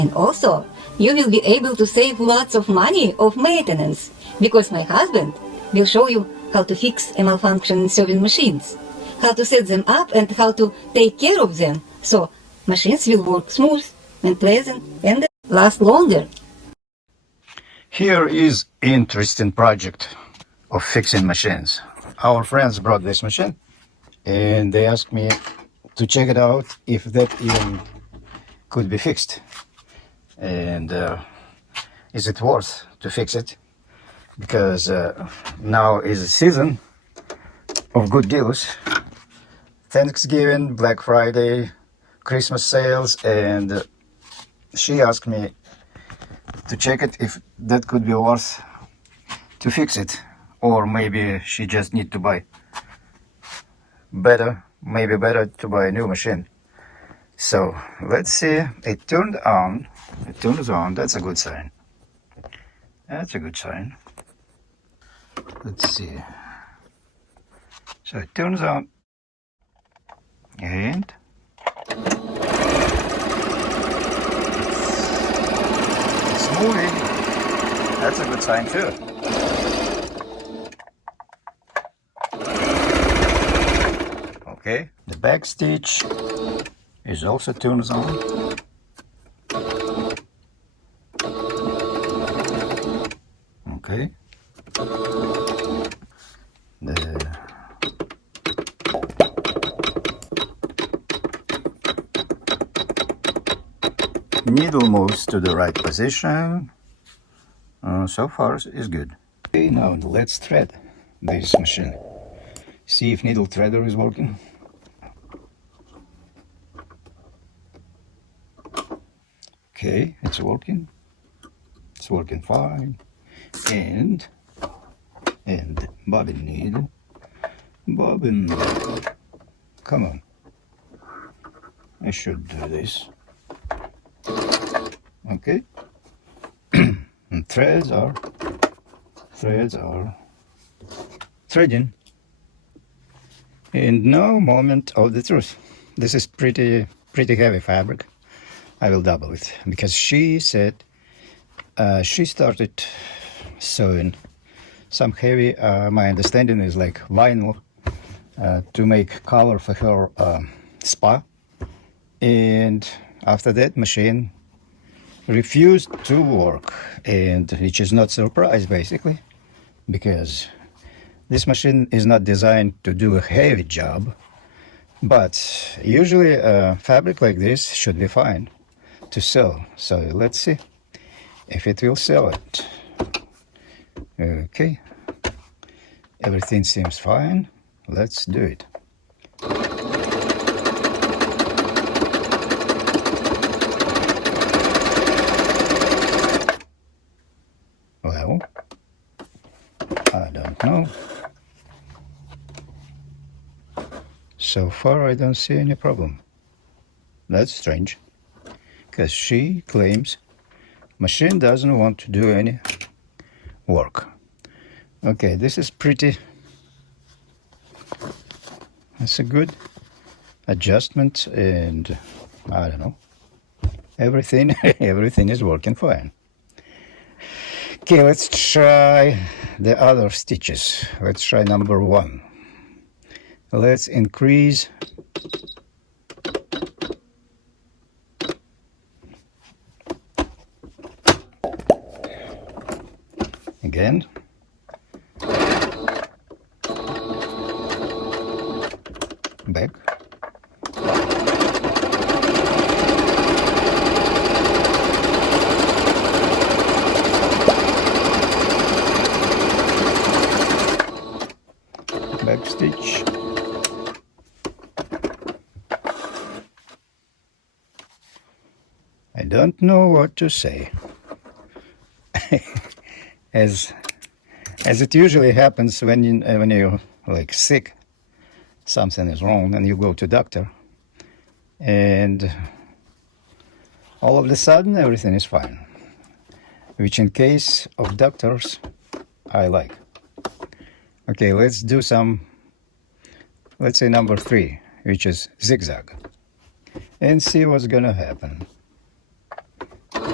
And also, you will be able to save lots of money of maintenance, because my husband will show you how to fix a malfunction sewing machines, how to set them up and how to take care of them, so machines will work smooth and pleasant and last longer. Here is interesting project of fixing machines. Our friends brought this machine and they asked me to check it out if that even could be fixed. And is it worth to fix it? Because now is a season of good deals. Thanksgiving, Black Friday, Christmas sales, and she asked me to check it if that could be worth to fix it, or maybe she just need to buy better to buy a new machine. So let's see. It turned on. It turns on. That's a good sign. That's a good sign. Let's see. So it turns on, and it's moving. That's a good sign too. Okay, the back stitch is also turned on. Okay. The needle moves to the right position. So far is good. Okay, now let's thread this machine. See if needle threader is working. Okay, it's working. It's working fine. And bobbin needle. Bobbin needle. Come on. I should do this. Okay. And threads are threading. And now moment of the truth. This is pretty heavy fabric. I will double it because she said she started sewing some heavy, my understanding is like vinyl, to make color for her spa. And after that, machine refused to work, and which is not surprise basically, because this machine is not designed to do a heavy job. But usually fabric like this should be fine to sew. So let's see if it will sew it. Okay, everything seems fine. Let's do it. Well, I don't know. So far I don't see any problem. That's strange, because she claims machine doesn't want to do any work. Okay, this is pretty, that's a good adjustment, and I don't know, everything is working fine. Okay, let's try the other stitches. Let's try number 1. Let's increase again. Back. Back stitch. I don't know what to say. As it usually happens when you're like sick, something is wrong and you go to doctor, and all of a sudden everything is fine, which in case of doctors I like. Okay, let's do some, let's say number 3, which is zigzag, and see what's gonna happen.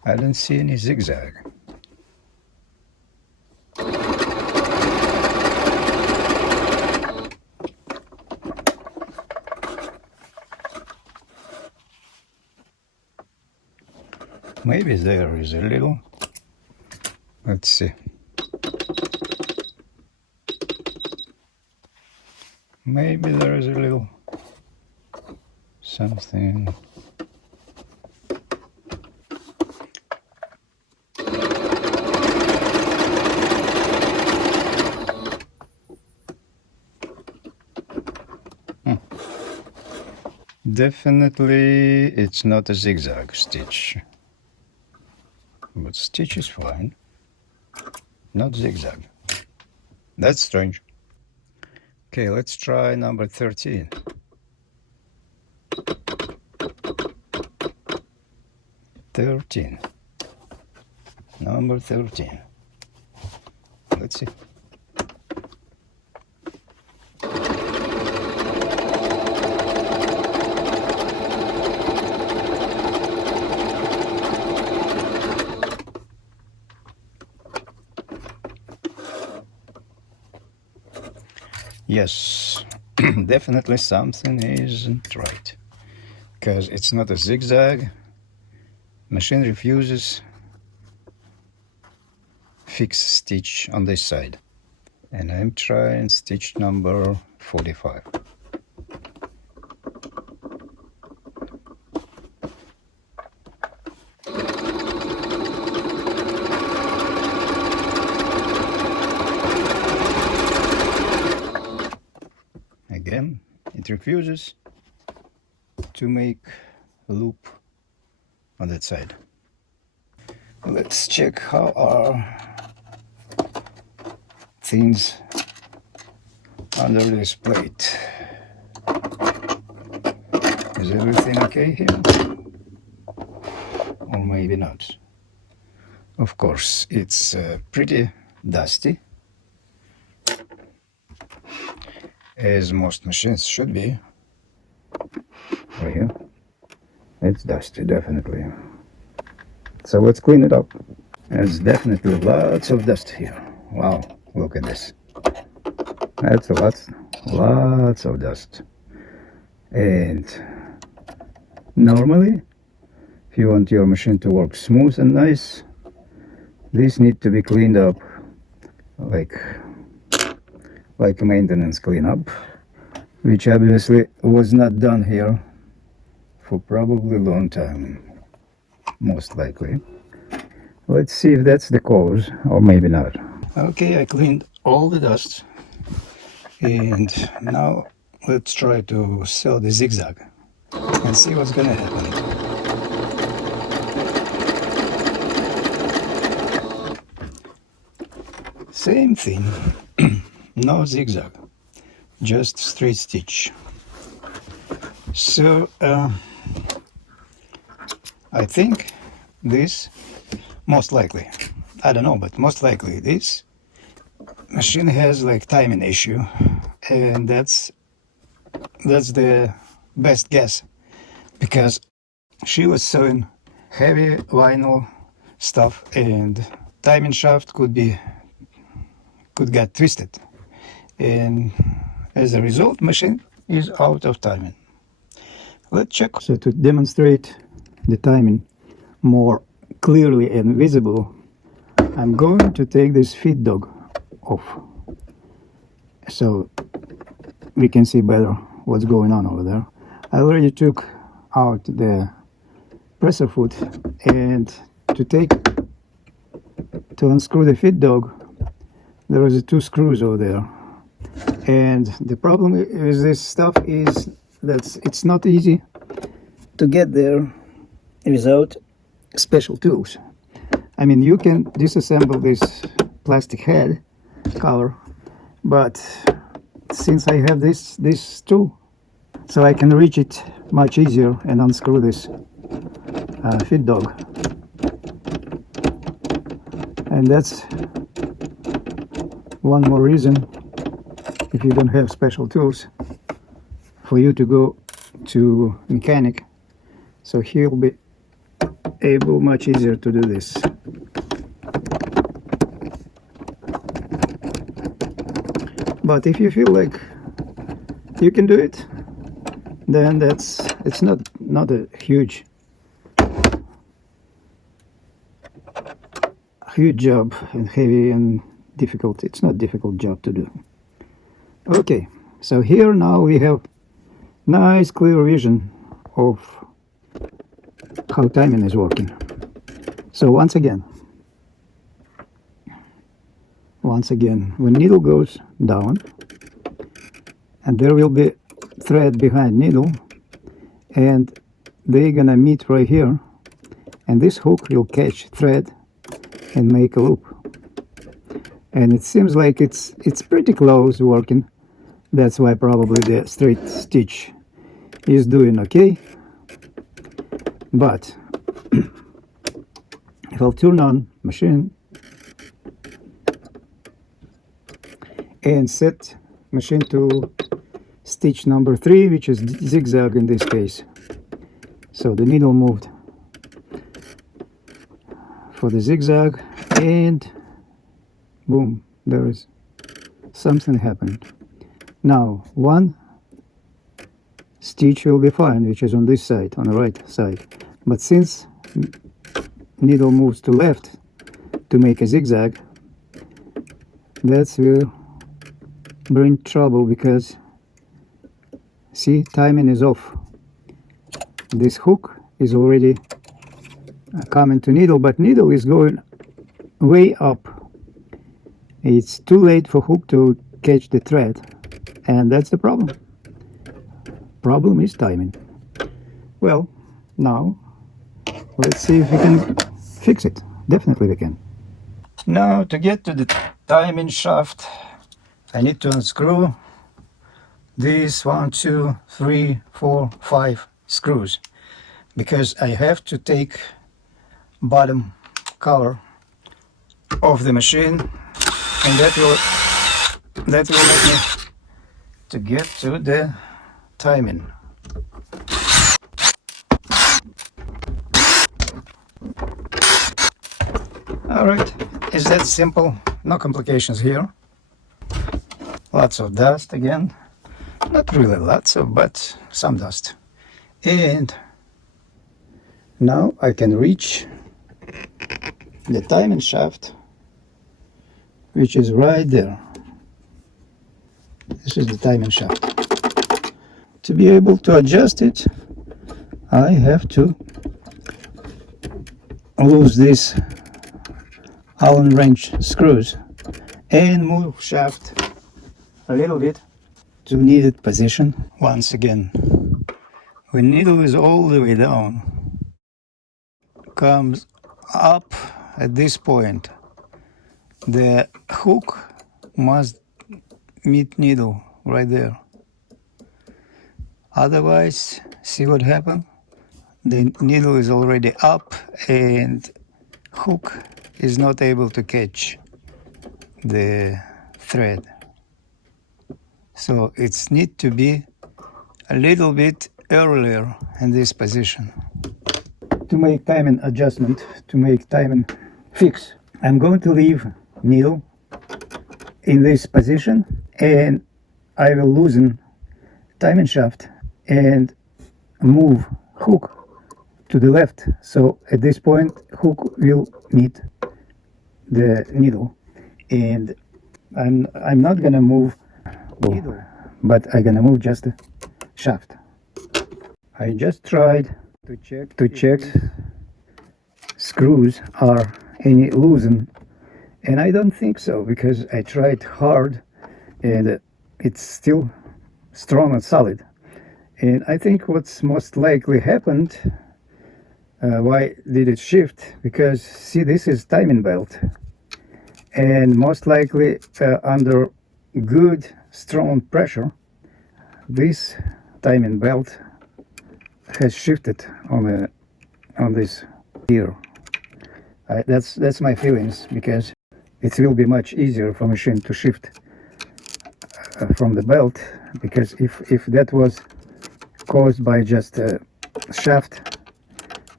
I don't see any zigzag. Maybe there is a little. Let's see. Maybe there is a little something. Definitely it's not a zigzag stitch, but stitch is fine, not zigzag. That's strange. Okay, let's try number 13. Number 13. Let's see. Yes, definitely something isn't right, because it's not a zigzag. Machine refuses fix stitch on this side, and I'm trying stitch number 45. Again, it refuses to make a loop on that side. Let's check how are things under this plate. Is everything okay here? Or maybe not. Of course, it's pretty dusty, as most machines should be. Right here, it's dusty, definitely. So let's clean it up. There's definitely lots of dust here. Wow, look at this. That's lots of dust. And normally, if you want your machine to work smooth and nice, these need to be cleaned up like a maintenance cleanup, which obviously was not done here for probably a long time, most likely. Let's see if that's the cause, or maybe not. Okay, I cleaned all the dust, and now let's try to sew the zigzag and see what's gonna happen. Same thing, no zigzag, just straight stitch. So I think this, most likely, I don't know, but most likely this machine has like timing issue, and that's the best guess, because she was sewing heavy vinyl stuff, and timing shaft could get twisted, and as a result machine is out of timing. Let's check. So to demonstrate the timing more clearly and visible, I'm going to take this feed dog off so we can see better what's going on over there. I already took out the presser foot, and to unscrew the feed dog, there was 2 screws over there, and the problem with this stuff is that it's not easy to get there without special tools. I mean, you can disassemble this plastic head cover, but since I have this tool, so I can reach it much easier and unscrew this feed dog. And that's one more reason, if you don't have special tools, for you to go to mechanic, so he'll be able, much easier to do this. But if you feel like you can do it, then it's not a huge job and heavy and difficult. It's not a difficult job to do. Okay, so here now we have nice clear vision of how timing is working. So once again, when needle goes down, and there will be thread behind needle, and they're gonna meet right here, and this hook will catch thread and make a loop. And it seems like it's pretty close working. That's why probably the straight stitch is doing okay. But if I'll turn on machine and set machine to stitch number 3, which is zigzag in this case. So the needle moved for the zigzag, and boom, there is something happened. Now one stitch will be fine, which is on this side, on the right side. But since needle moves to left to make a zigzag, that will bring trouble, because see, timing is off. This hook is already coming to needle, but needle is going way up. It's too late for hook to catch the thread, and that's the problem. Problem is timing. Well, now let's see if we can fix it. Definitely we can. Now to get to the timing shaft, I need to unscrew these 1, 2, 3, 4, 5 screws, because I have to take bottom cover of the machine, and that will make me to get to the timing. Alright, it's that simple, no complications here. Lots of dust again, not really lots of, but some dust. And now I can reach the timing shaft, which is right there. This is the timing shaft. To be able to adjust it, I have to loose these Allen wrench screws and move shaft a little bit to needed position. Once again, when needle is all the way down, comes up at this point, the hook must meet needle right there. Otherwise, see what happened? The needle is already up and hook is not able to catch the thread. So it's need to be a little bit earlier in this position. To make timing adjustment, to make timing fix, I'm going to leave needle in this position, and I will loosen timing shaft and move hook to the left. So at this point, hook will meet the needle, and I'm not gonna move needle, but I'm gonna move just the shaft. I just tried to check screws are any loosen, and I don't think so, because I tried hard and it's still strong and solid. And I think what's most likely happened, why did it shift, because see, this is timing belt, and most likely under good strong pressure this timing belt has shifted on this here. That's my feelings, because it will be much easier for machine to shift from the belt, because if that was caused by just a shaft,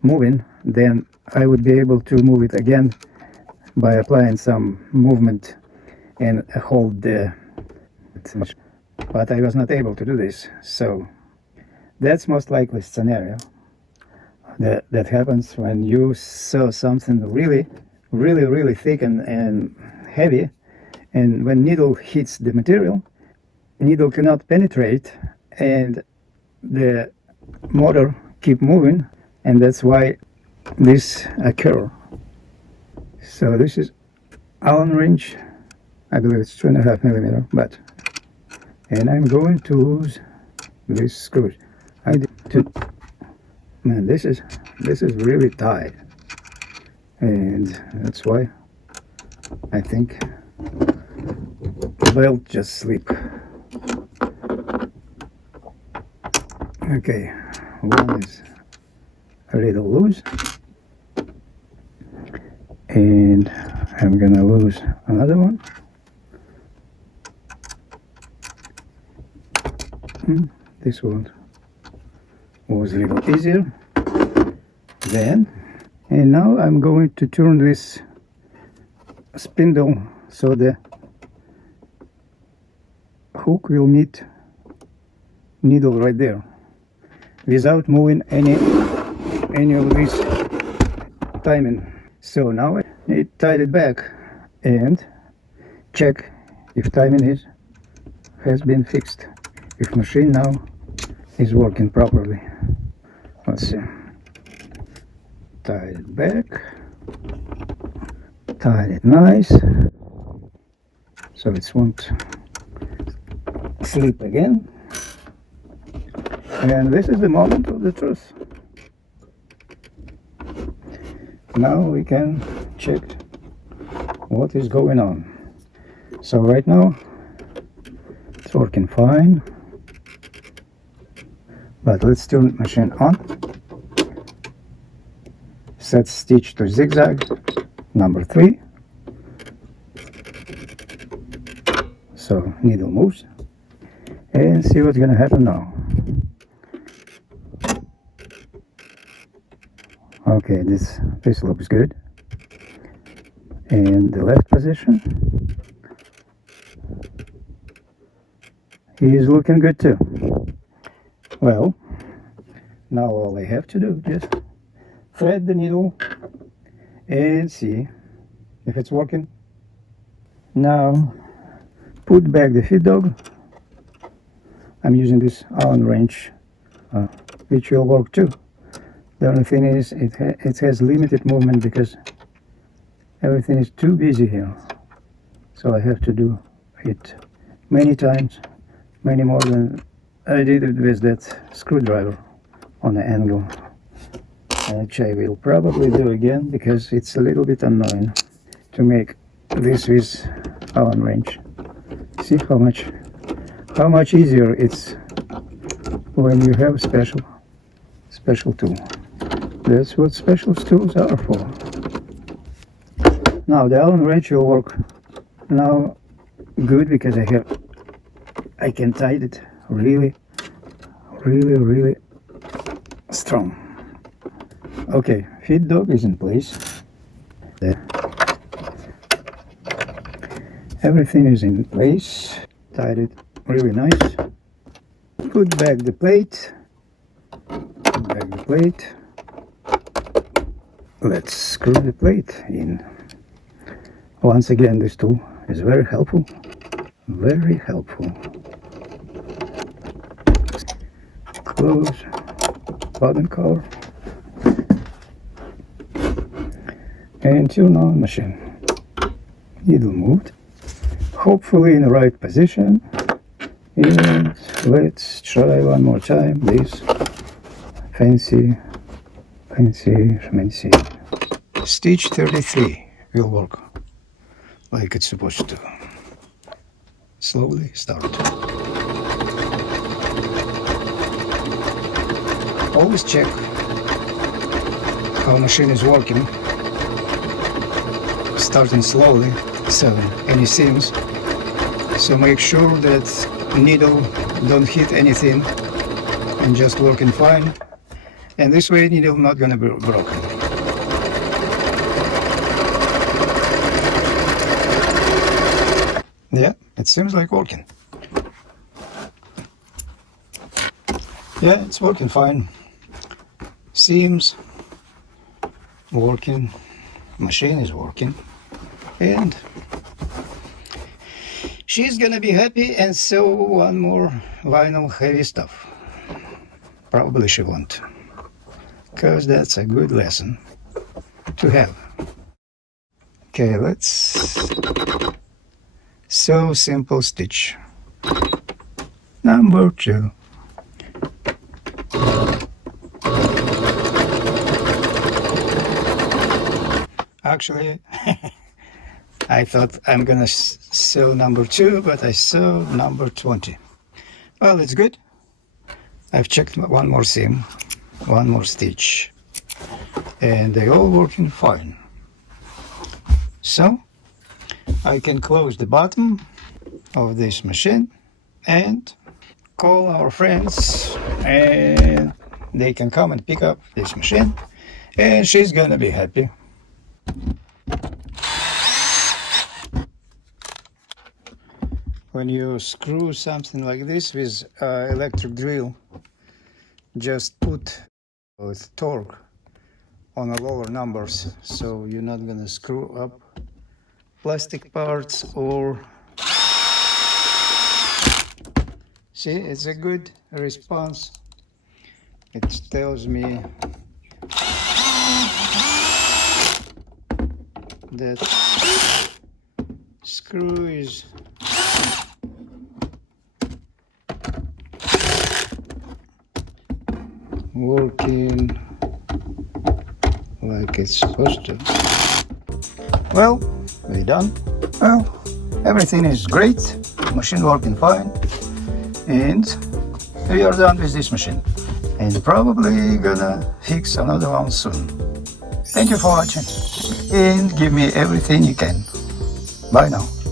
moving, then I would be able to move it again by applying some movement and hold the, but I was not able to do this. So that's most likely scenario that happens when you sew something really thick and heavy, and when needle hits the material, needle cannot penetrate and the motor keep moving, and that's why this occur. So this is Allen wrench, I believe it's 2.5 millimeter, but, and I'm going to lose this screw. I did to, man, this is really tight, and that's why I think the belt just slip. Okay, one is a little loose, and I'm gonna lose another one. This one was a little easier then, and now I'm going to turn this spindle so the hook will meet needle right there without moving any of this timing. So now I need to tie it back and check if timing has been fixed, if machine now is working properly. Let's see. Tie it back, tie it nice so it won't slip again. And this is the moment of the truth. Now we can check what is going on. So right now it's working fine, but let's turn machine on. Set stitch to zigzag number 3. So needle moves, and see what's gonna happen now. Okay, this looks good. And the left position is looking good too. Well, now all I have to do is just thread the needle and see if it's working. Now put back the feed dog. I'm using this Allen wrench, which will work too. The only thing is it has limited movement because everything is too busy here. So I have to do it many times, many more than I did it with that screwdriver on the angle. Which I will probably do again because it's a little bit annoying to make this with Allen wrench. See how much easier it's when you have special tool. That's what special tools are for. Now the Allen wrench will work now good because I can tighten it really strong. Okay, feed dog is in place. Everything is in place. Tied it really nice. Put back the plate. Let's screw the plate in. Once again, this tool is very helpful. Very helpful. Close button cover and tune on machine. Needle moved, hopefully in the right position. And let's try one more time this fancy stitch 33 will work like it's supposed to. Slowly start. Always check how machine is working, starting slowly, so any seams. So make sure that needle don't hit anything and just working fine. And this way needle not gonna be broken. Yeah, it seems like working. Yeah, it's working fine. Seams working, machine is working, and she's gonna be happy and sew one more vinyl heavy stuff. Probably she won't, because that's a good lesson to have. Okay, let's sew simple stitch number 2. Actually, I thought I'm gonna sew number 2, but I sewed number 20. Well, it's good. I've checked one more seam, one more stitch, and they all working fine. So I can close the bottom of this machine and call our friends, and they can come and pick up this machine, and she's gonna be happy. When you screw something like this with electric drill, just put with torque on the lower numbers, so you're not gonna screw up plastic parts or... See, it's a good response. It tells me that screw is working like it's supposed to. Well, we're done. Well, everything is great, machine working fine, and we are done with this machine, and probably gonna fix another one soon. Thank you for watching, and give me everything you can. Bye now.